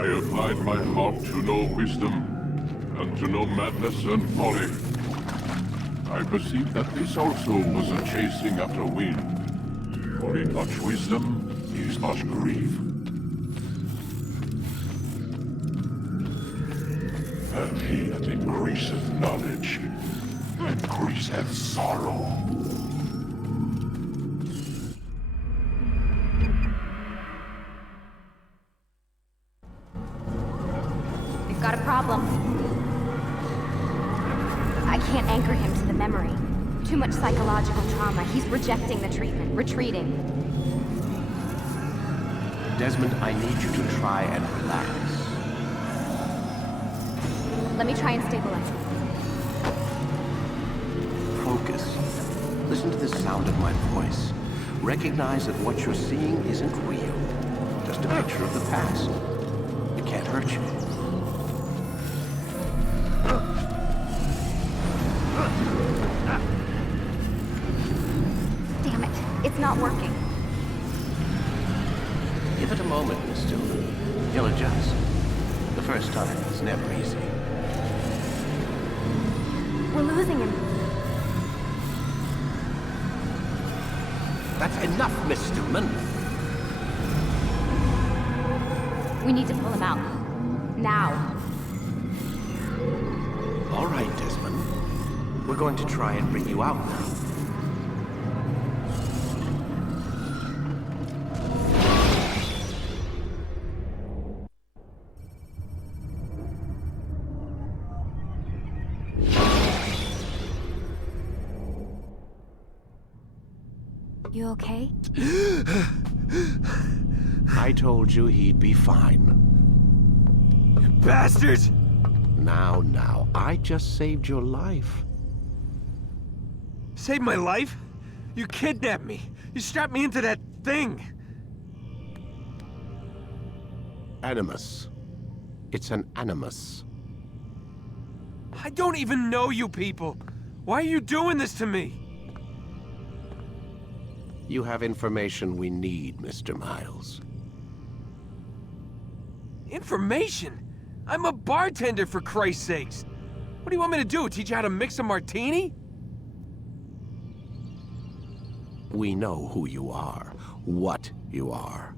I applied my heart to know wisdom, and to know madness and folly. I perceived that this also was a chasing after wind. For in much wisdom is much grief. And he that increaseth knowledge increaseth sorrow. We've got a problem. I can't anchor him to the memory. Too much psychological trauma. He's rejecting the treatment, retreating. Desmond, I need you to try and relax. Let me try and stabilize him. Focus. Listen to the sound of my voice. Recognize that what you're seeing isn't real. Just a picture of the past. It can't hurt you. Damn it, it's not working. Give it a moment, Miss Stillman. He'll adjust. The first time is never easy. We're losing him. That's enough, Miss Stillman. We need to pull him out. Now. All right, Desmond. We're going to try and bring you out now. You okay? I told you he'd be fine. Bastards! Now, I just saved your life. Saved my life? You kidnapped me. You strapped me into that thing. Animus. It's an animus. I don't even know you people. Why are you doing this to me? You have information we need, Mr. Miles. Information? I'm a bartender, for Christ's sakes. What do you want me to do? Teach you how to mix a martini? We know who you are, what you are.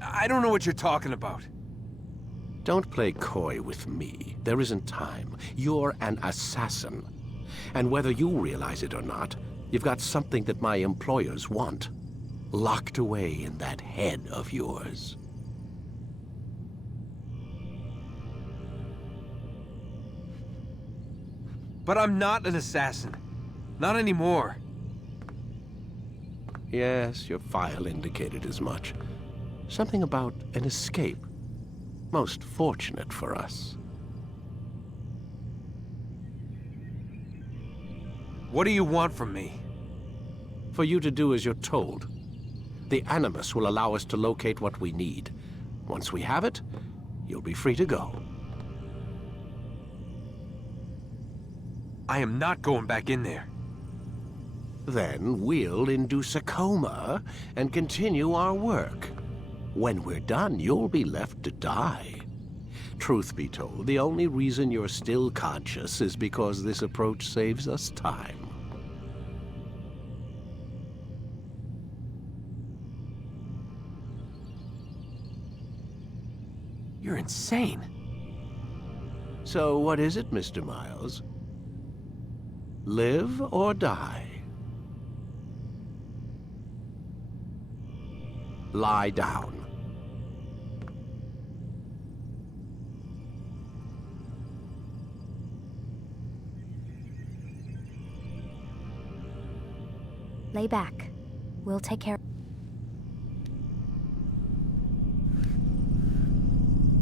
I don't know what you're talking about. Don't play coy with me. There isn't time. You're an assassin. And whether you realize it or not, you've got something that my employers want, locked away in that head of yours. But I'm not an assassin. Not anymore. Yes, your file indicated as much. Something about an escape. Most fortunate for us. What do you want from me? For you to do as you're told. The Animus will allow us to locate what we need. Once we have it, you'll be free to go. I am not going back in there. Then we'll induce a coma and continue our work. When we're done, you'll be left to die. Truth be told, the only reason you're still conscious is because this approach saves us time. You're insane. So what is it, Mr. Miles? Live or die? Lie down. Lay back. We'll take care.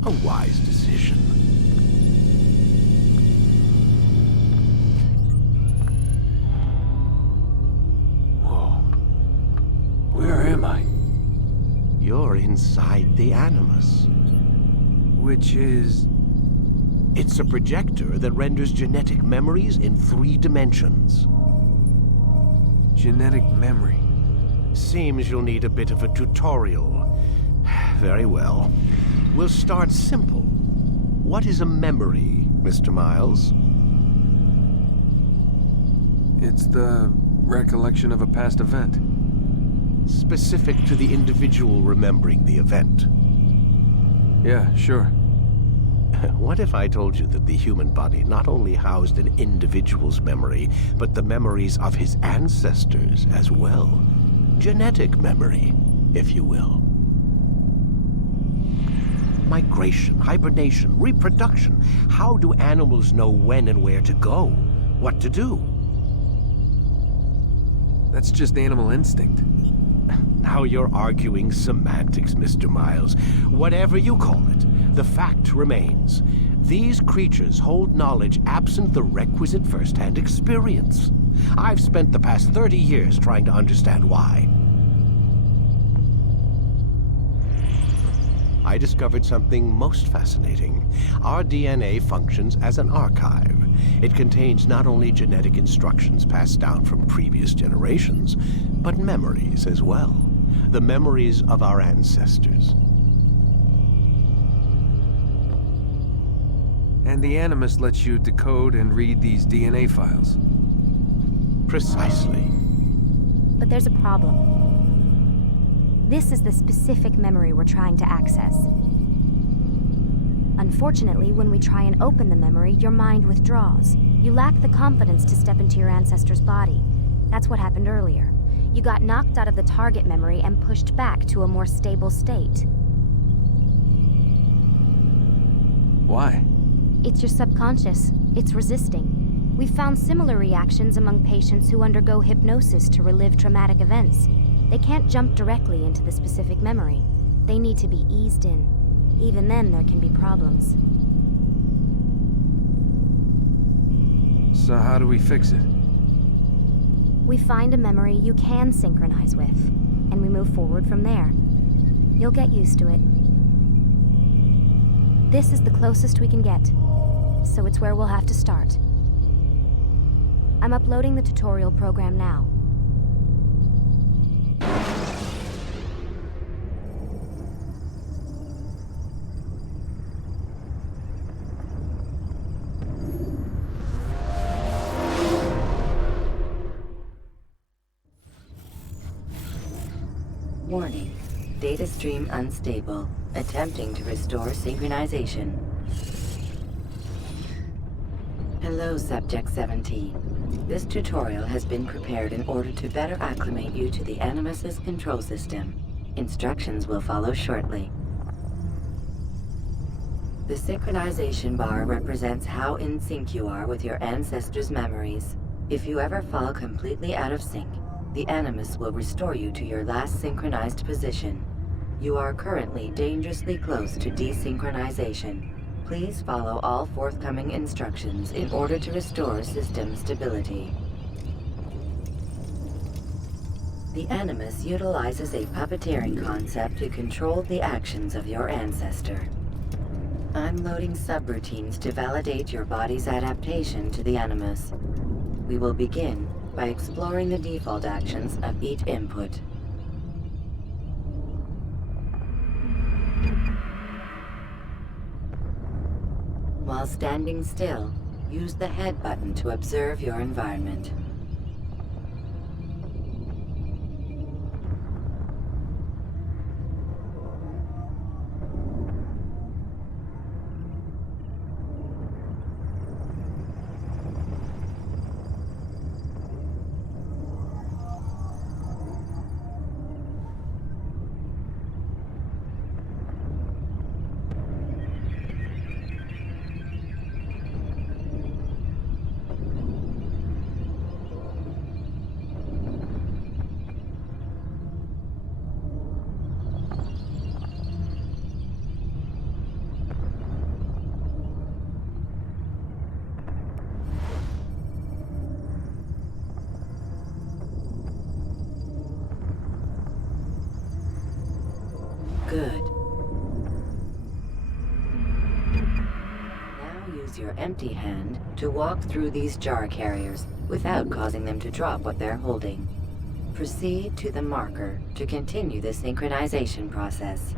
A wise decision. Whoa. Where am I? You're inside the Animus. Which is... It's a projector that renders genetic memories in 3 dimensions. genetic memory. Seems you'll need a bit of a tutorial. Very well. We'll start simple. What is a memory, Mr. Miles? It's the recollection of a past event. Specific to the individual remembering the event. Yeah, sure. What if I told you that the human body not only housed an individual's memory, but the memories of his ancestors as well? Genetic memory, if you will. Migration, hibernation, reproduction. How do animals know when and where to go? What to do? That's just animal instinct. Now you're arguing semantics, Mr. Miles. Whatever you call it, the fact remains. These creatures hold knowledge absent the requisite first-hand experience. I've spent the past 30 years trying to understand why. I discovered something most fascinating. Our DNA functions as an archive. It contains not only genetic instructions passed down from previous generations, but memories as well. The memories of our ancestors. And the Animus lets you decode and read these DNA files. Precisely. But there's a problem. This is the specific memory we're trying to access. Unfortunately, when we try and open the memory, your mind withdraws. You lack the confidence to step into your ancestor's body. That's what happened earlier. You got knocked out of the target memory and pushed back to a more stable state. Why? It's your subconscious. It's resisting. We've found similar reactions among patients who undergo hypnosis to relive traumatic events. They can't jump directly into the specific memory. They need to be eased in. Even then, there can be problems. So how do we fix it? We find a memory you can synchronize with, and we move forward from there. You'll get used to it. This is the closest we can get, so it's where we'll have to start. I'm uploading the tutorial program now. Warning. Data stream unstable. Attempting to restore synchronization. Hello, Subject 17. This tutorial has been prepared in order to better acclimate you to the Animus's control system. Instructions will follow shortly. The synchronization bar represents how in sync you are with your ancestors' memories. If you ever fall completely out of sync, the Animus will restore you to your last synchronized position. You are currently dangerously close to desynchronization. Please follow all forthcoming instructions in order to restore system stability. The Animus utilizes a puppeteering concept to control the actions of your ancestor. I'm loading subroutines to validate your body's adaptation to the Animus. We will begin by exploring the default actions of each input. While standing still, use the head button to observe your environment. Good. Now use your empty hand to walk through these jar carriers without causing them to drop what they're holding. Proceed to the marker to continue the synchronization process.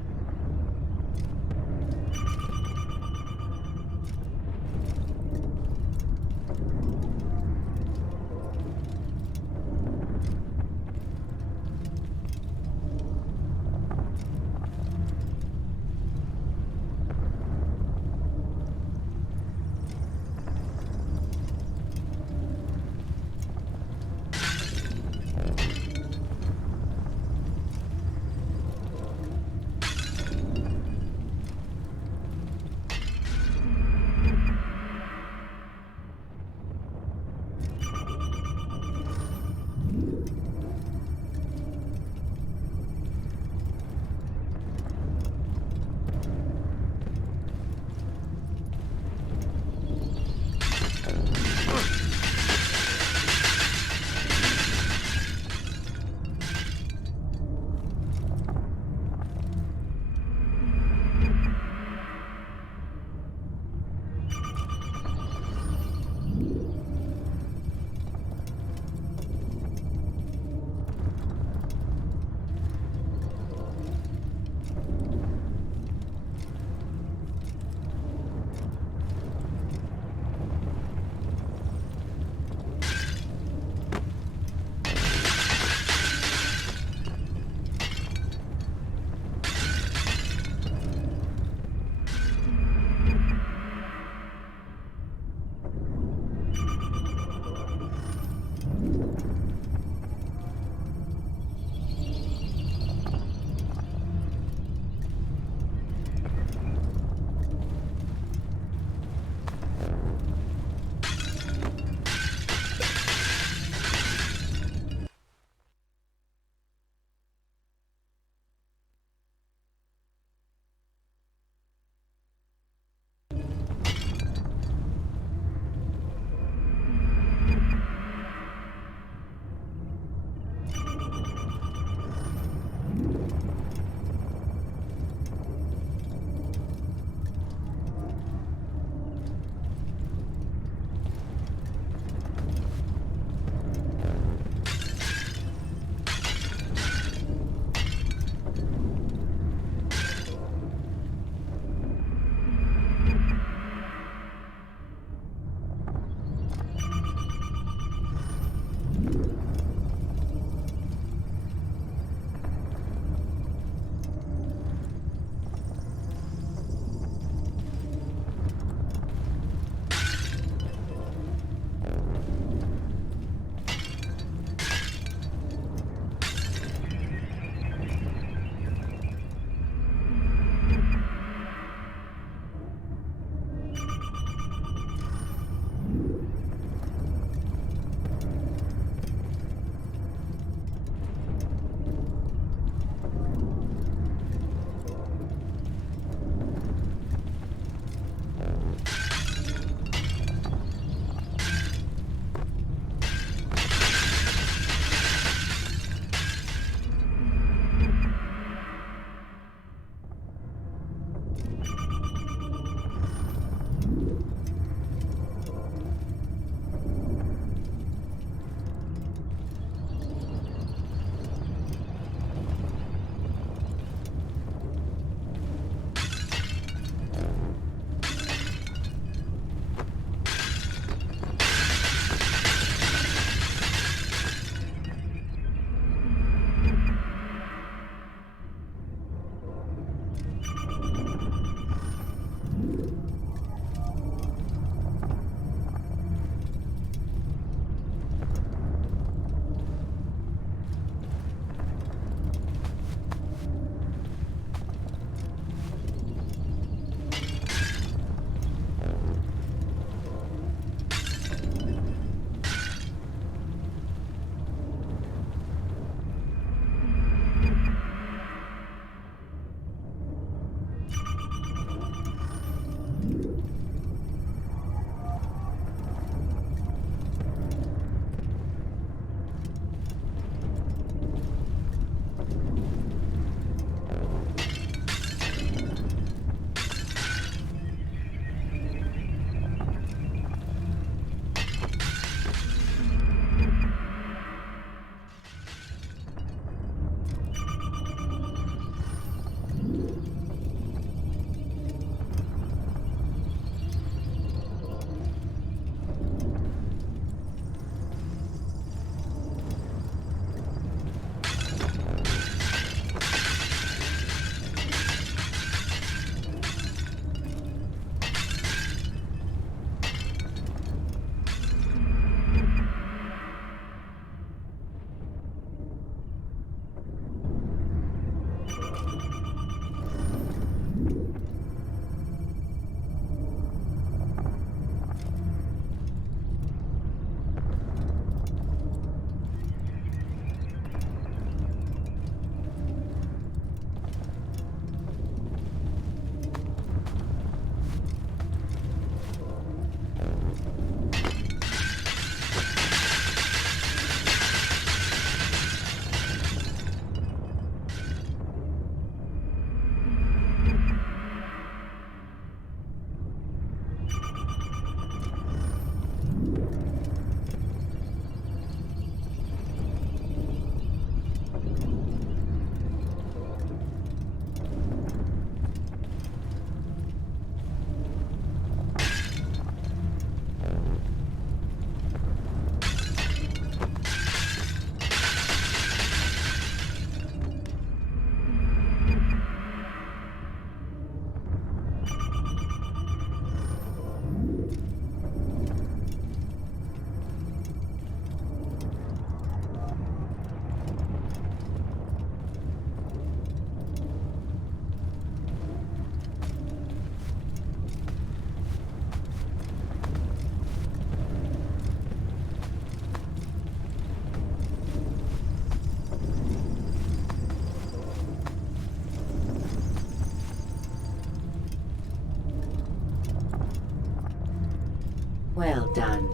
Well done.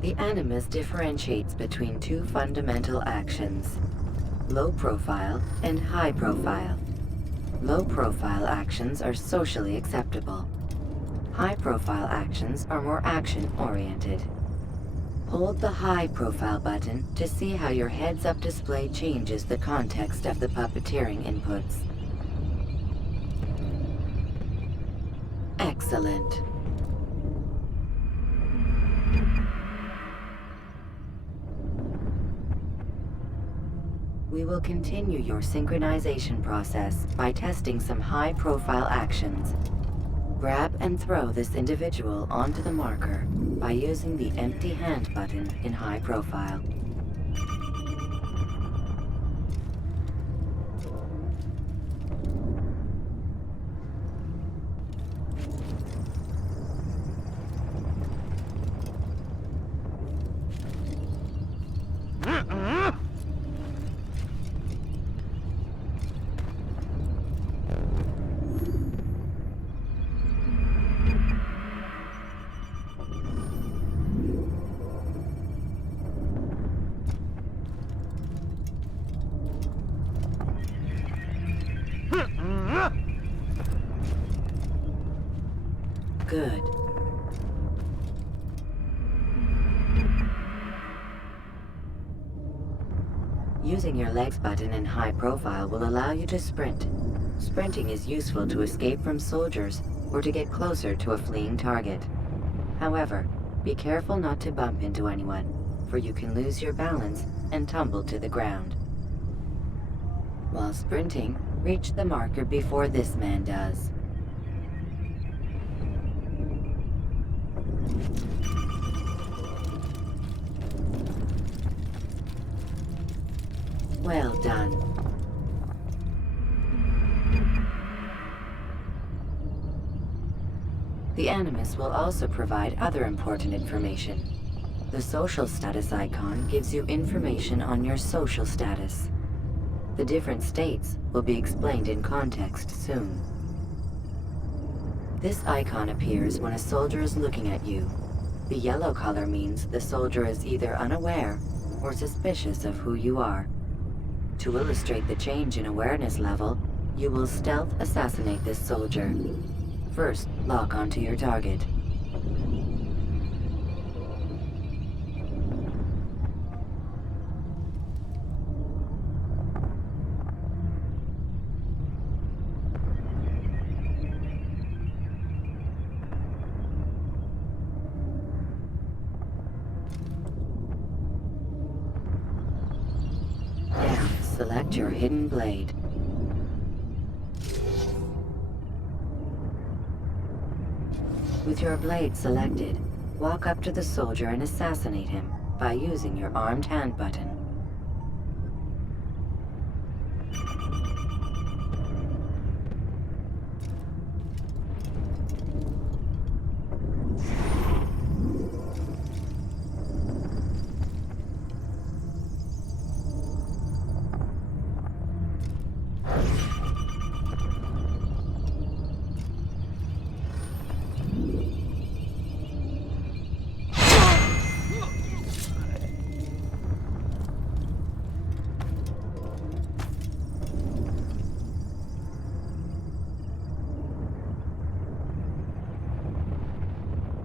The Animus differentiates between two fundamental actions: low profile and high profile. Low profile actions are socially acceptable. High profile actions are more action-oriented. Hold the high profile button to see how your heads-up display changes the context of the puppeteering inputs. Excellent. We will continue your synchronization process by testing some high-profile actions. Grab and throw this individual onto the marker by using the empty hand button in high profile. Good. Using your legs button in high profile will allow you to sprint. Sprinting is useful to escape from soldiers or to get closer to a fleeing target. However, be careful not to bump into anyone, for you can lose your balance and tumble to the ground. While sprinting, reach the marker before this man does. Well done. The Animus will also provide other important information. The social status icon gives you information on your social status. The different states will be explained in context soon. This icon appears when a soldier is looking at you. The yellow color means the soldier is either unaware or suspicious of who you are. To illustrate the change in awareness level, you will stealth assassinate this soldier. First, lock onto your target. Now, select your hidden blade. With your blade selected, walk up to the soldier and assassinate him by using your armed hand button.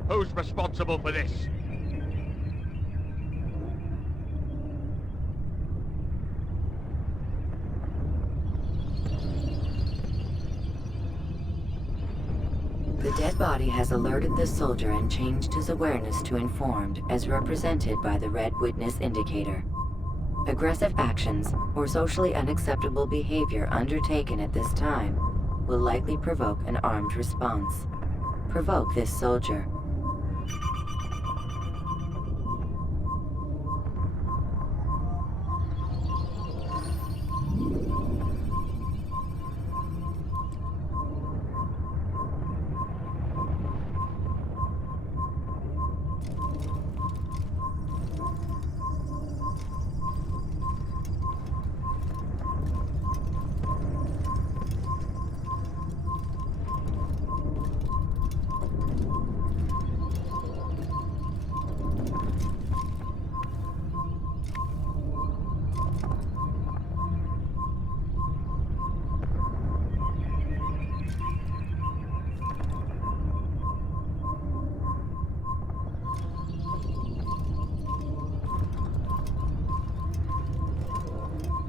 Who's responsible for this? The dead body has alerted the soldier and changed his awareness to informed, as represented by the red witness indicator. Aggressive actions or socially unacceptable behavior undertaken at this time will likely provoke an armed response. Provoke this soldier.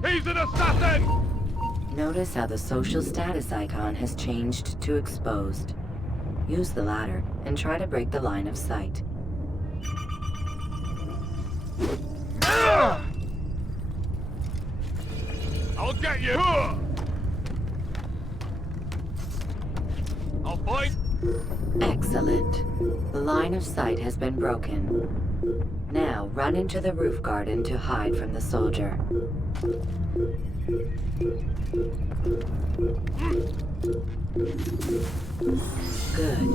He's an assassin! Notice how the social status icon has changed to exposed. Use the ladder and try to break the line of sight. I'll get you! I'll fight! Excellent. The line of sight has been broken. Now run into the roof garden to hide from the soldier. Good.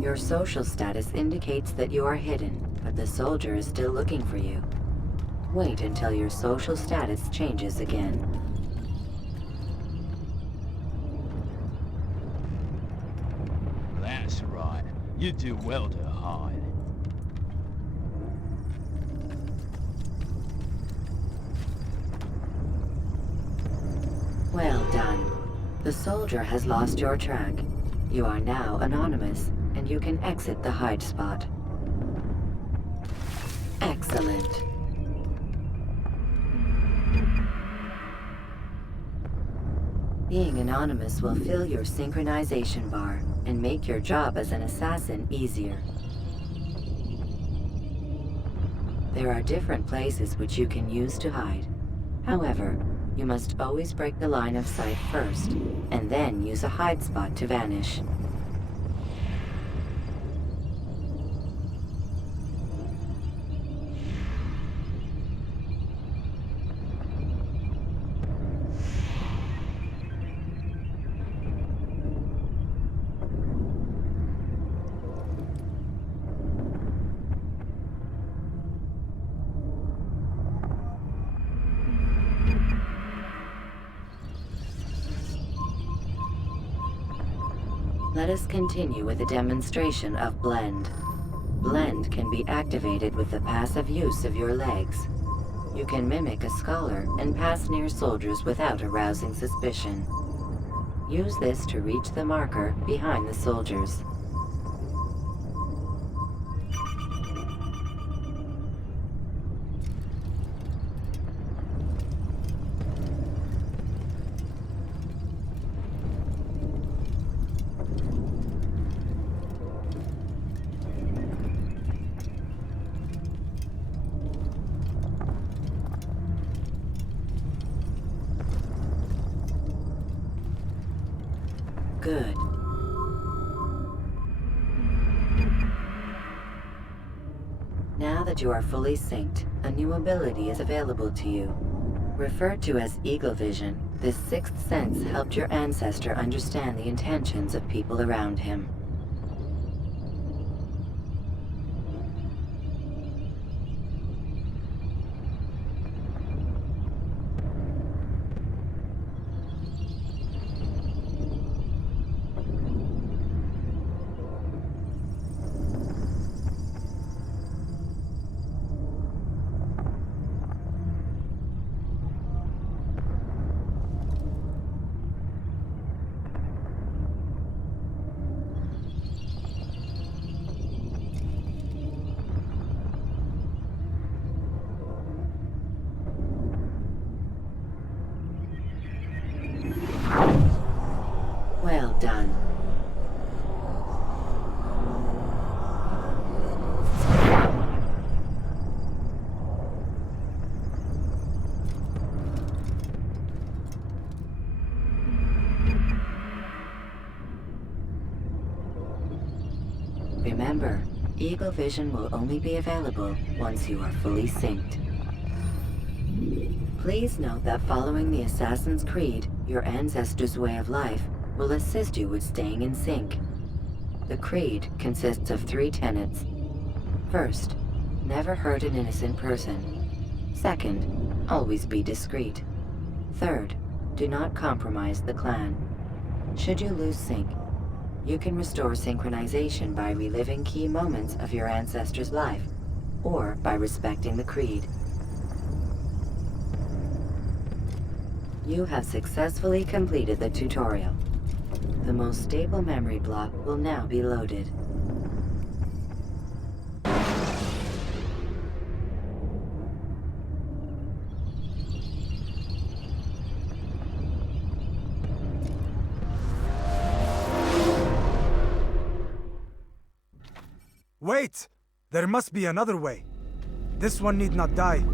Your social status indicates that you are hidden, but the soldier is still looking for you. Wait until your social status changes again. That's right. You do well to hide. Well done. The soldier has lost your track. You are now anonymous and you can exit the hide spot. Excellent. Being anonymous will fill your synchronization bar and make your job as an assassin easier. There are different places which you can use to hide. However, you must always break the line of sight first, and then use a hide spot to vanish. Let us continue with a demonstration of Blend. Blend can be activated with the passive use of your legs. You can mimic a scholar and pass near soldiers without arousing suspicion. Use this to reach the marker behind the soldiers. Good. Now that you are fully synced, a new ability is available to you. Referred to as Eagle Vision, this sixth sense helped your ancestor understand the intentions of people around him. Well done. Remember, Eagle Vision will only be available once you are fully synced. Please note that following the Assassin's Creed, your ancestors' way of life, will assist you with staying in sync. The Creed consists of 3 tenets. First, never hurt an innocent person. Second, always be discreet. Third, do not compromise the clan. Should you lose sync, you can restore synchronization by reliving key moments of your ancestor's life, or by respecting the Creed. You have successfully completed the tutorial. The most stable memory block will now be loaded. Wait! There must be another way. This one need not die.